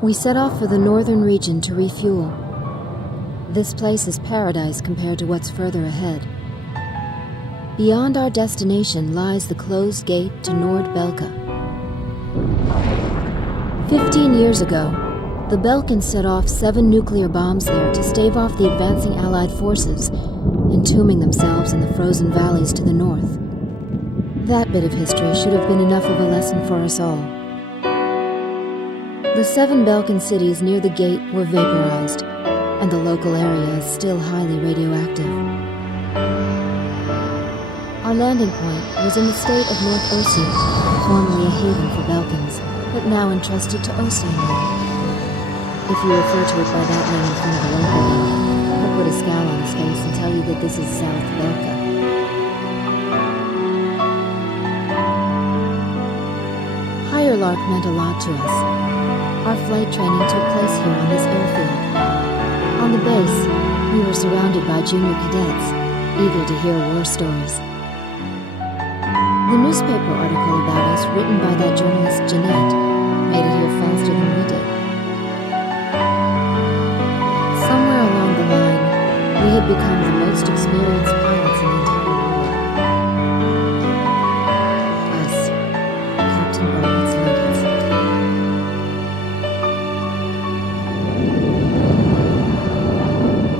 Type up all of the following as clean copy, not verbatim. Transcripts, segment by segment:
We set off for the northern region to refuel. This place is paradise compared to what's further ahead. Beyond our destination lies the closed gate to Nord-Belka. 15 years ago, the Belkans set off 7 nuclear bombs there to stave off the advancing Allied forces, entombing themselves in the frozen valleys to the north. That bit of history should have been enough of a lesson for us all. The 7 Belkan cities near the gate were vaporized, and the local area is still highly radioactive. Our landing point was in the state of North Ossia, formerly a haven for Belkans, but now entrusted to Ossian. If you refer to it by that name in front of a local, I'll put a scowl on his face and tell you that this is South Belka. Higher Lark meant a lot to us. Our flight training took place here on this airfield. On the base, we were surrounded by junior cadets, eager to hear war stories. The newspaper article about us, written by that journalist Jeanette, made it here faster than we did. Somewhere along the line, we had become the most experienced pilots in the entire world. Us, Captain Barnett's Nuggets.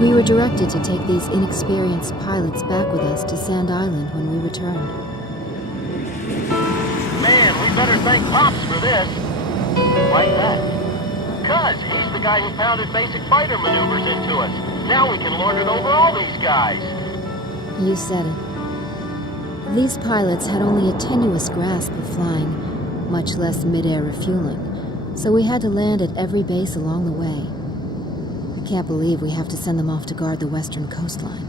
We were directed to take these inexperienced pilots back with us to Sand Island when we returned. Man, we better thank Pops for this. Why that? 'Cause he's the guy who pounded basic fighter maneuvers into us. Now we can lord it over all these guys. You said it. These pilots had only a tenuous grasp of flying, much less mid-air refueling, so we had to land at every base along the way. I can't believe we have to send them off to guard the western coastline.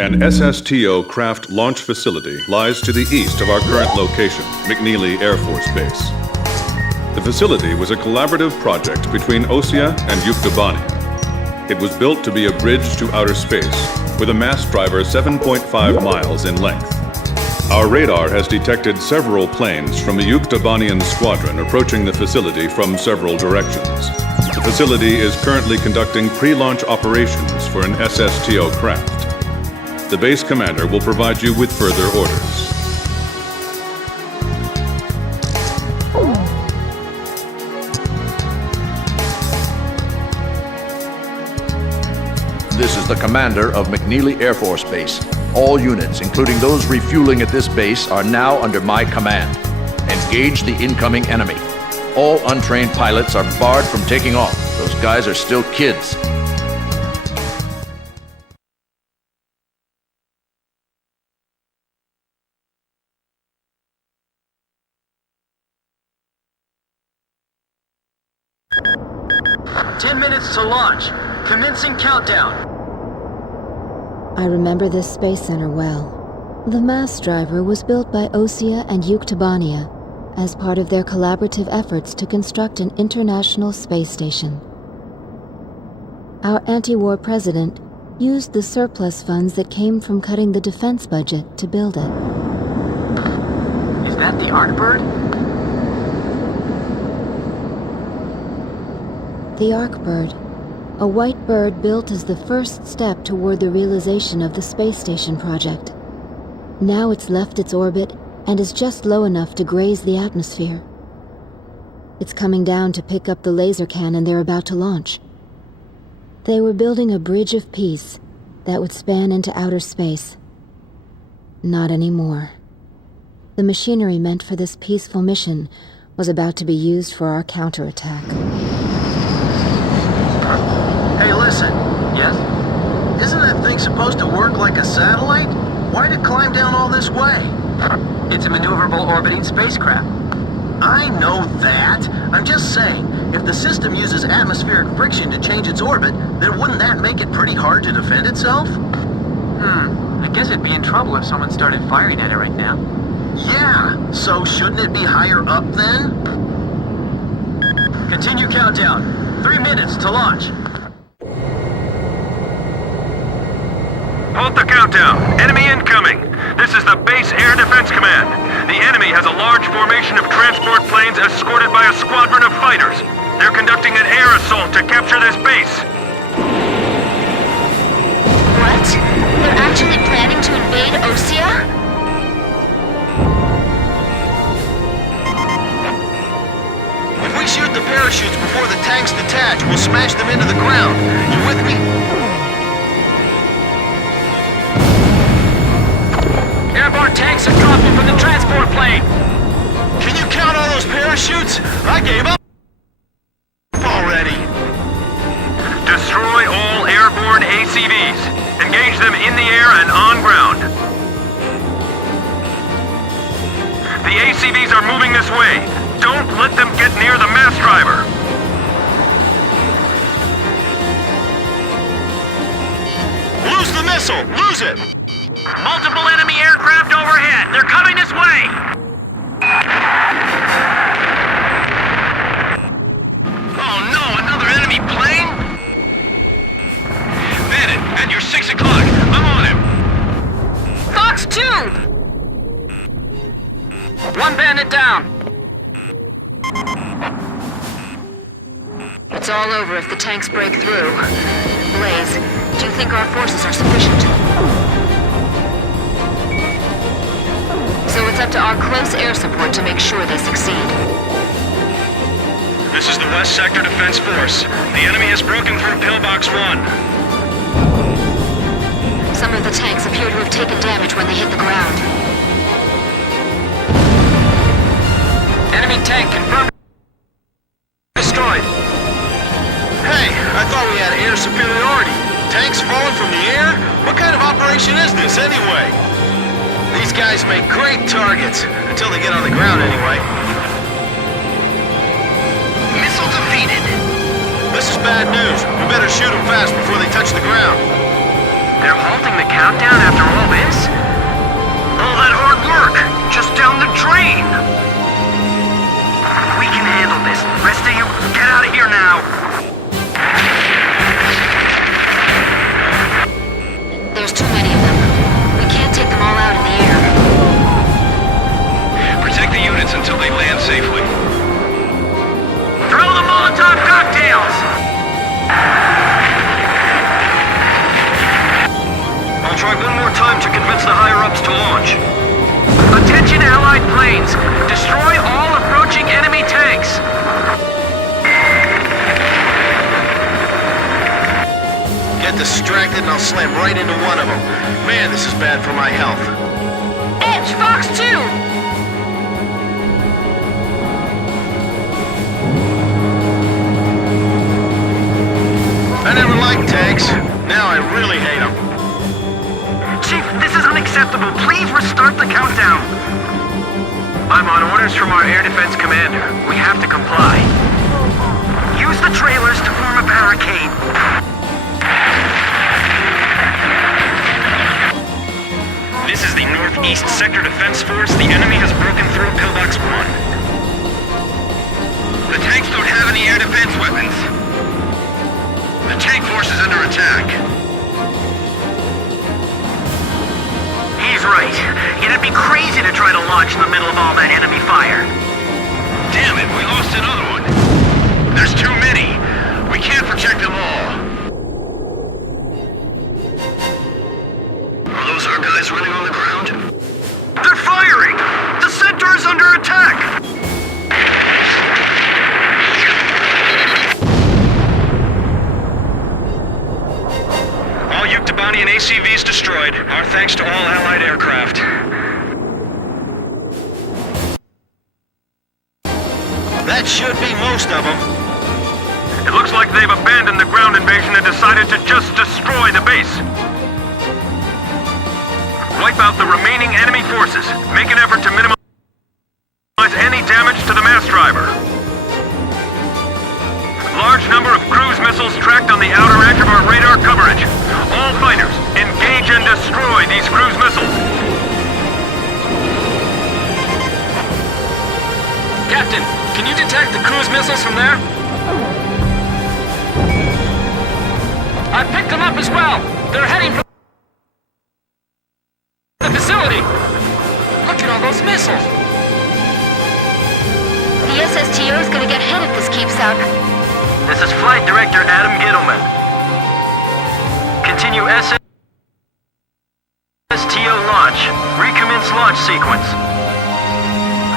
An SSTO craft launch facility lies to the east of our current location, McNeely Air Force Base. The facility was a collaborative project between Ossia and Yuktobania. It was built to be a bridge to outer space, with a mass driver 7.5 miles in length. Our radar has detected several planes from the Yuktobanian squadron approaching the facility from several directions. The facility is currently conducting pre-launch operations for an SSTO craft. The base commander will provide you with further orders. This is the commander of McNeely Air Force Base. All units, including those refueling at this base, are now under my command. Engage the incoming enemy. All untrained pilots are barred from taking off. Those guys are still kids. To launch. Commencing countdown. I remember this space center well. The mass driver was built by Ossia and Yuktobania as part of their collaborative efforts to construct an international space station. Our anti-war president used the surplus funds that came from cutting the defense budget to build it. Is that the Arkbird? The Arkbird, a white bird built as the first step toward the realization of the space station project. Now it's left its orbit and is just low enough to graze the atmosphere. It's coming down to pick up the laser cannon they're about to launch. They were building a bridge of peace that would span into outer space. Not anymore. The machinery meant for this peaceful mission was about to be used for our counterattack. Hey, listen. Yes? Isn't that thing supposed to work like a satellite? Why'd it climb down all this way? It's a maneuverable orbiting spacecraft. I know that. I'm just saying, if the system uses atmospheric friction to change its orbit, then wouldn't that make it pretty hard to defend itself? I guess it'd be in trouble if someone started firing at it right now. Yeah, so shouldn't it be higher up then? Continue countdown. 3 minutes to launch. Halt the countdown. Enemy incoming. This is the Base Air Defense Command. The enemy has a large formation of transport planes escorted by a squadron of fighters. They're conducting an air assault to capture this base. What? They're actually planning to invade Osea? If we shoot the parachutes before the tanks detach, we'll smash them into the ground. You with me? Airborne tanks are dropping from the transport plane. Can you count all those parachutes? I gave up already. Destroy all airborne ACVs. Engage them in the air and on ground. The ACVs are moving this way. Don't let them get near the mass driver. Lose the missile! Lose it! Multiple enemy aircraft overhead. They're coming this way. Oh no, another enemy plane? Bandit, at your 6 o'clock. I'm on him. Fox 2! One bandit down. It's all over if the tanks break through. Blaze, do you think our forces are sufficient? So it's up to our close air support to make sure they succeed. This is the West Sector Defense Force. The enemy has broken through Pillbox 1. Some of the tanks appear to have taken damage when they hit the ground. Enemy tank confirmed destroyed. Hey, I thought we had air superiority. Tanks falling from the air? What kind of operation is this anyway? These guys make great targets, until they get on the ground anyway. Missile defeated. This is bad news. We better shoot them fast before they touch the ground. They're halting the countdown after all this? All that hard work, just down the drain. We can handle this. Rest of you, get out of here now. There's too many of them. We can't take them all out in the air. Protect the units until they land safely. Throw the Molotov cocktails! I'll try one more time to convince the higher-ups to launch. Attention Allied planes! Destroy all approaching enemy tanks! Get distracted and I'll slam right into one of them. Man, this is bad for my health. Edge, Fox 2! I never liked tanks. Now I really hate them. Chief, this is unacceptable. Please restart the countdown. I'm on orders from our air defense commander. We have to comply. Use the trailers to form a barricade. This is the Northeast Sector Defense Force. The enemy has broken through Pillbox 1. The tanks don't have any air defense weapons. The tank force is under attack. He's right. It'd be crazy to try to launch in the middle of all that enemy fire. Damn it, we lost another one. There's too many. We can't protect them all. Are those our guys running on the ground? They're firing! The center is under attack! All Yuktobanian ACVs destroyed. Our thanks to all Allied aircraft. That should be most of them. It looks like they've abandoned the ground invasion and decided to just destroy the base. Wipe out the remaining enemy forces. Make an effort to minimize any damage to the mass driver. Large number of cruise missiles tracked on the outer edge of our radar coverage. All fighters, engage and destroy these cruise missiles. Captain, can you detect the cruise missiles from there? I picked them up as well. They're heading for the facility. Look at all those missiles. The SSTO is gonna get hit if this keeps up. This is Flight Director Adam Gittleman. Continue SSTO launch. Recommence launch sequence.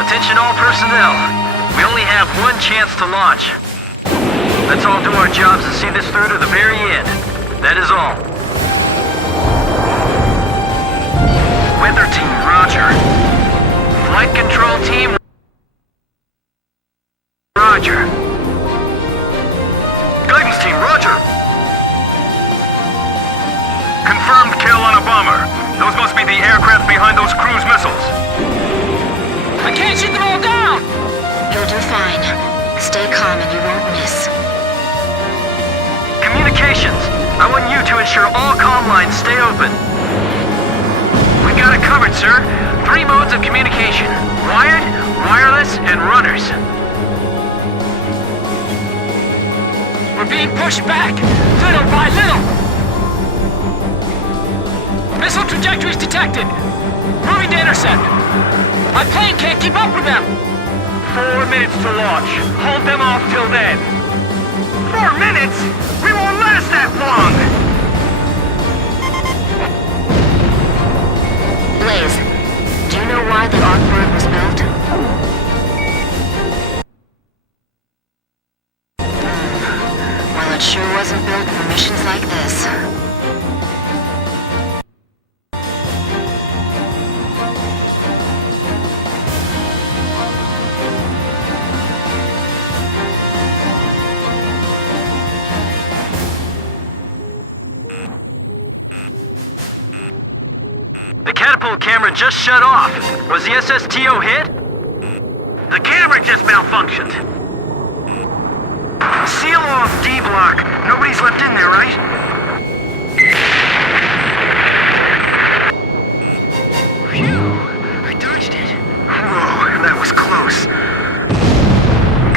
Attention all personnel. We only have one chance to launch. Let's all do our jobs and see this through to the very end. That is all. Weather team, roger. Flight control team, roger. Guidance team, roger. Confirmed kill on a bomber. Those must be the aircraft behind those cruise missiles. I can't shoot them all down. You'll do fine. Stay calm and you won't miss. Communications. I want you to ensure all comm lines stay open. We got it covered, sir. 3 modes of communication. Wired, wireless, and runners. We're being pushed back, little by little. Missile trajectories detected. Moving to intercept. My plane can't keep up with them. 4 minutes to launch. Hold them off till then. 4 minutes? We won't last that long! Blaze, do you know why the Ark-Bird was built? Well, it sure wasn't built for missions like this. The catapult camera just shut off. Was the SSTO hit? The camera just malfunctioned. Seal off D block. Nobody's left in there, right? Phew, I dodged it. Whoa, that was close.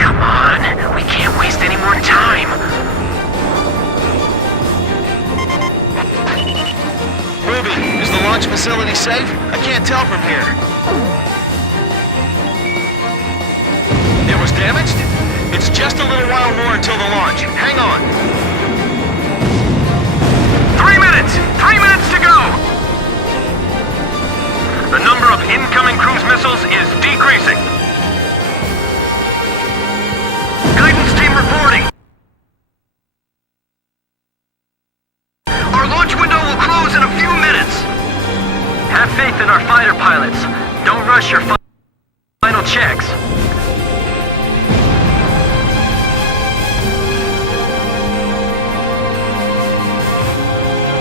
Come on, we can't waste any more time. Ruby, is the launch facility safe? I can't tell from here. It was damaged? It's just a little while more until the launch. Hang on. 3 minutes! 3 minutes to go! The number of incoming cruise missiles is decreasing. Guidance team reporting. Our launch window will close in a few minutes. Have faith in our fighter pilots. Don't rush your final checks.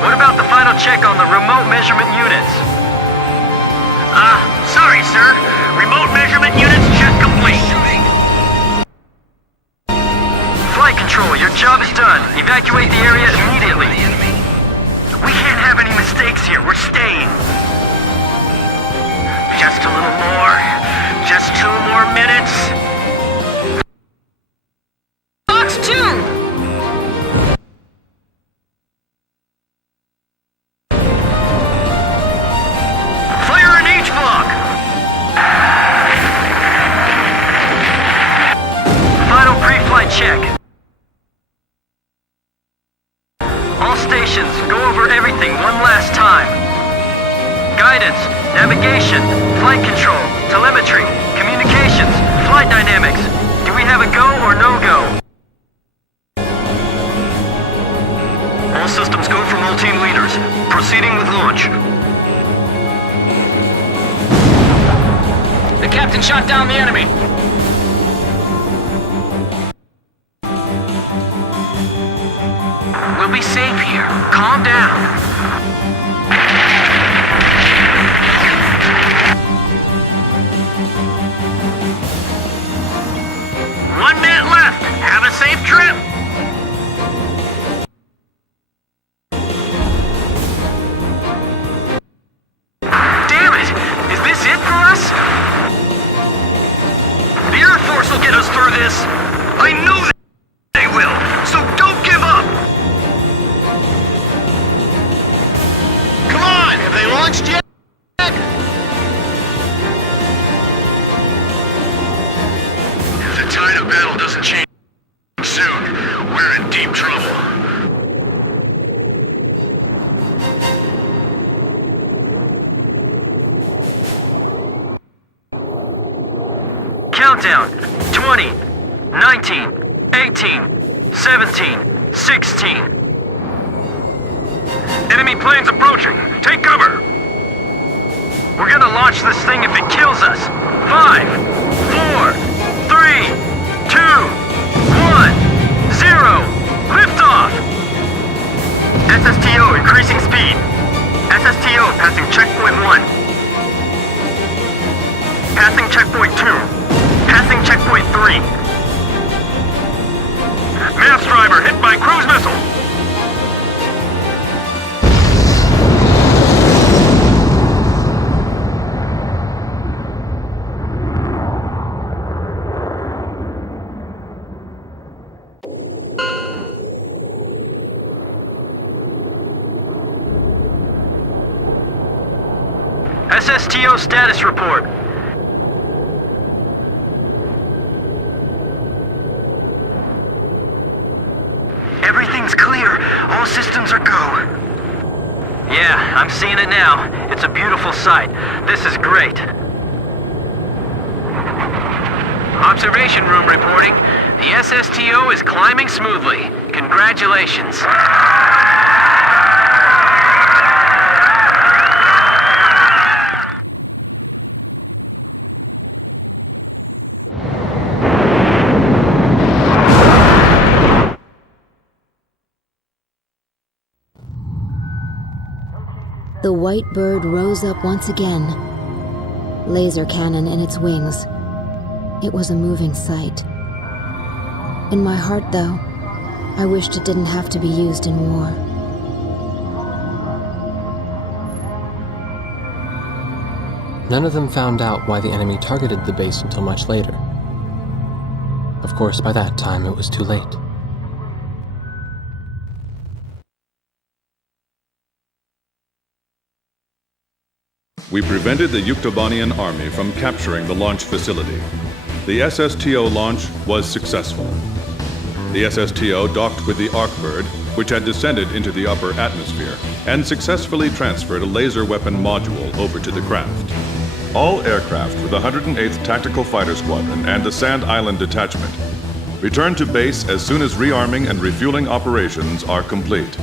What about the final check on the remote measurement units? Sorry, sir. Remote measurement units check complete. Flight control, your job is done. Evacuate the area immediately. We can't have any mistakes here. We're staying. Just a little more. Just 2 more minutes. Box 2! Fire in each block. Final pre-flight check. All stations, go over everything one last time. Guidance, navigation, flight control, telemetry, communications, flight dynamics. Do we have a go or no-go? All systems go from all team leaders. Proceeding with launch. The captain shot down the enemy. We'll be safe here. Calm down. One minute left. Have a safe trip. Damn it! Is this it for us? The Air Force will get us through this. I know they will. So don't give up. Countdown. 20, 19, 18, 17, 16. Enemy planes approaching. Take cover. We're gonna launch this thing if it kills us. 5, 4, 3, 2, 1, 0. Liftoff! SSTO increasing speed. SSTO passing checkpoint 1. Passing checkpoint 2. Passing checkpoint 3. Mass driver hit by cruise missile. SSTO status report. Everything's clear. All systems are go. Yeah, I'm seeing it now. It's a beautiful sight. This is great. Observation room reporting. The SSTO is climbing smoothly. Congratulations. The white bird rose up once again, laser cannon in its wings. It was a moving sight. In my heart, though, I wished it didn't have to be used in war. None of them found out why the enemy targeted the base until much later. Of course, by that time it was too late. We prevented the Yuktobanian army from capturing the launch facility. The SSTO launch was successful. The SSTO docked with the Arcbird, which had descended into the upper atmosphere, and successfully transferred a laser weapon module over to the craft. All aircraft with the 108th Tactical Fighter Squadron and the Sand Island Detachment return to base as soon as rearming and refueling operations are complete.